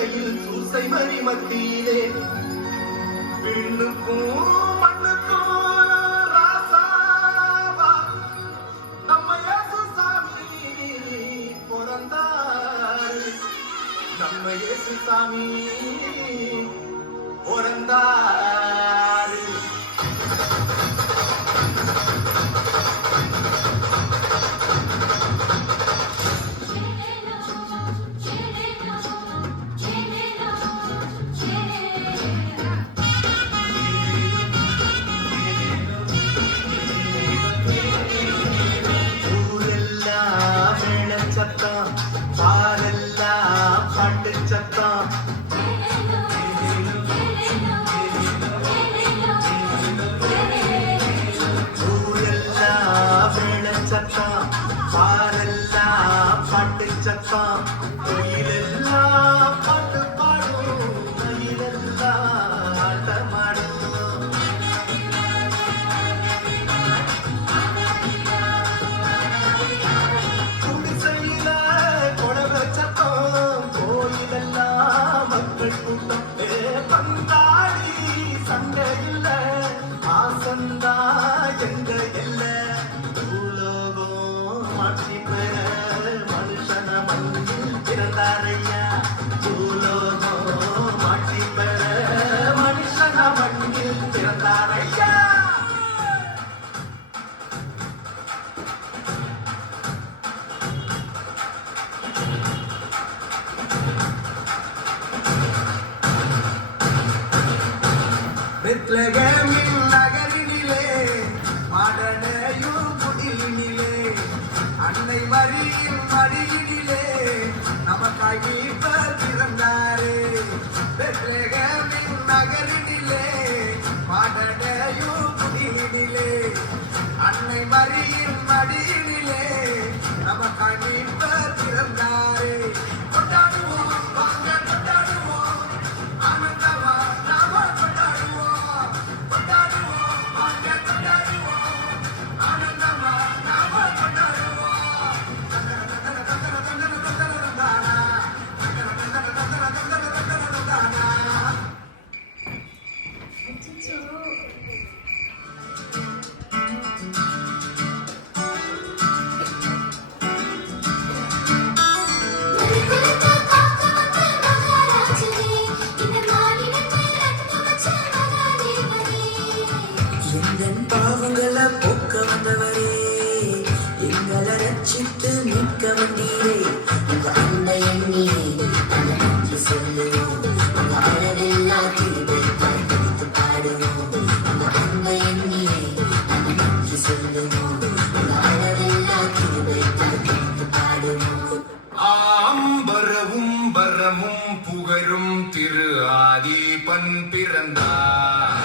மங்கையில் சூசை மறி மத்தியிலே விண்ணுக்கும் மண்ணுக்கும் ராசாவா நம்ம இயேசு சாமி பிறந்தாரு. நம்ம இயேசு சாமி பிறந்தாரு. ஊரெல்லாம் மேளச்சத்தம், பாரெல்லாம் பாட்டு சத்தம். ஊரெல்லாம் மேளச்சத்தம், பாரெல்லாம் பாட்டு சத்தம். கோயிலெல்லாம் பாட்டு பாடும், மயிலெல்லாம் ஆட்டமாடும். குடிசையில கொடவ சத்தம், கோயிலெல்லாம் மக்கள் கூட்டம். பந்தாடி சண்டை இல்ல, ஆசந்தா எங்க இல்ல. பூலோகம் மாற்றி பெற மனுஷன மண்ணில் பிறந்தாரையா. பூலோகம் மாற்றி பெற மனுஷன மண்ணில் பிறந்தாரையா. பெத்லகேமின் நகரினிலே மாடனையும் குடிலினிலே அன்னை மரியின் மடியினிலே நமக்காய் மீட்பர் பிறந்தாரே. பெத்லகேமின் நகரினிலே மாடனையும் குடிலினிலே அன்னை மரியின் மடியினிலே நமக்காய் மீட்பர் பிறந்தாரே. கொண்டாடுவோம், வாங்க கொண்டாடுவோம், ஆனந்தமா நாம கொண்டாடுவோம். கொண்டாடுவோம், வாங்க கொண்டாடுவோம், ஆனந்தமா நாம கொண்டாடுவோம். எங்கள் பாவங்களை போக்க வந்தவரே, எங்களை ரட்சித்து மீட்க வந்தீரே. உங்க அன்பை எண்ணி அந்த நன்றி சொல்லுவோம், உங்க அளவில்லா கிருபை படித்து பாடுவோம். உங்க அன்பை எண்ணி அந்த நன்றி சொல்லுவோம், உங்க அளவில்லா கிருபை படித்து பாடுவோம். ஆம்பரவும் பரமும் புகழும் திரு ஆதிபன் பிறந்தார்.